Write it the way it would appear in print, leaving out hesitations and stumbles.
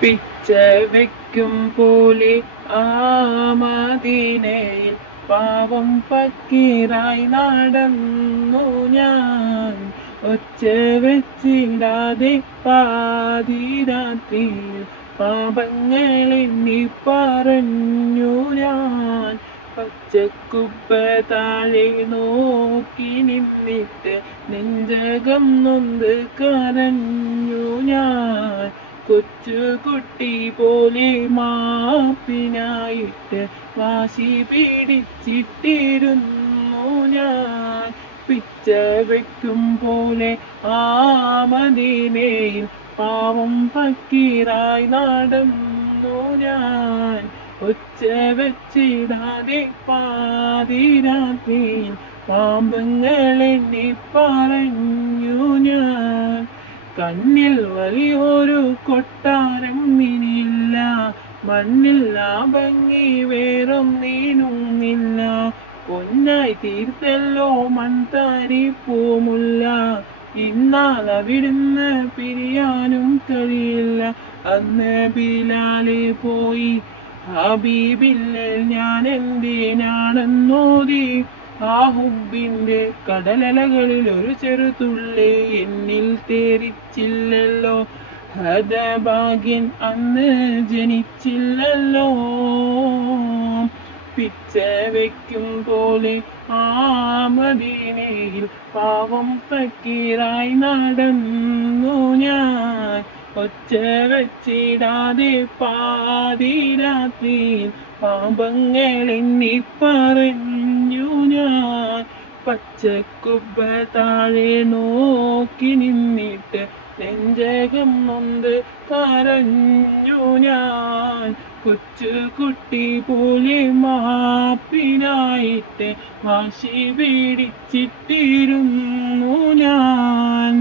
പിച്ച വയ്ക്കും പോലെ ആ മദീനയിൽ പാവം ഫക്കീറായി നടന്നു ഞാൻ. ഒച്ച വെച്ചിടാതെ പാതിരാത്രിയിൽ പാപങ്ങളെണ്ണി പറഞ്ഞു ഞാൻ. പച്ചക്കുപ്പ താഴെ നോക്കി നിന്നിട്ട് നെഞ്ചകം നൊന്ത് കരഞ്ഞു ഞാൻ. കൊച്ചുകുട്ടി പോലെ മാപ്പിനായിട്ട് വാശി പിടിച്ചിട്ടിരുന്നു ഞാൻ. പിച്ച വയ്ക്കും പോലെ ആ മദീനയിൽ പാവം ഫക്കീറായി നടന്നു ഞാൻ. ഒച്ച വെച്ചിടാതെ പാതിരാത്രിയിൽ പാമ്പങ്ങളെണ്ണി പറഞ്ഞു ഞാൻ. കണ്ണിൽ വലിയൊരു കൊട്ടാരം ഇനിയില്ല, മണ്ണിൽ ആ ഭംഗി വേറൊന്നിനുമില്ല. പൊന്നായി തീർത്തല്ലോ മൺതരിപ്പൂമുല്ല, ഇന്നാൽ അവിടുന്ന് പിരിയാനും കഴിയില്ല. അന്ന് ബിലാലെ പോയി ഹബീബില്ലേ ഞാൻ എന്തിനാണെന്നോതി. ആ ഹുബിന്റെ കടലലകളിൽ ഒരു ചെറുതുള്ളി എന്നിൽ തേരിച്ചില്ലല്ലോ. ഹതഭാഗ്യൻ അന്ന് ജനിച്ചില്ലല്ലോ. പിച്ച വയ്ക്കും പോലെ ആ മദീനയിൽ പാവം ഫക്കീറായി നടന്നു ഞാൻ. ഒച്ച വെച്ചിടാതെ പാതിരാത്രിയിൽ പാപങ്ങളെണ്ണി പറഞ്ഞു ഞാൻ. പച്ചക്കുബ്ബ താഴെ നോക്കി നിന്നിട്ട് നെഞ്ചകം നൊന്ത് കരഞ്ഞു ഞാൻ. കൊച്ചുകുട്ടി പോലെ മാപ്പിനായിട്ട് വാശി പിടിച്ചിട്ടിരുന്നു ഞാൻ.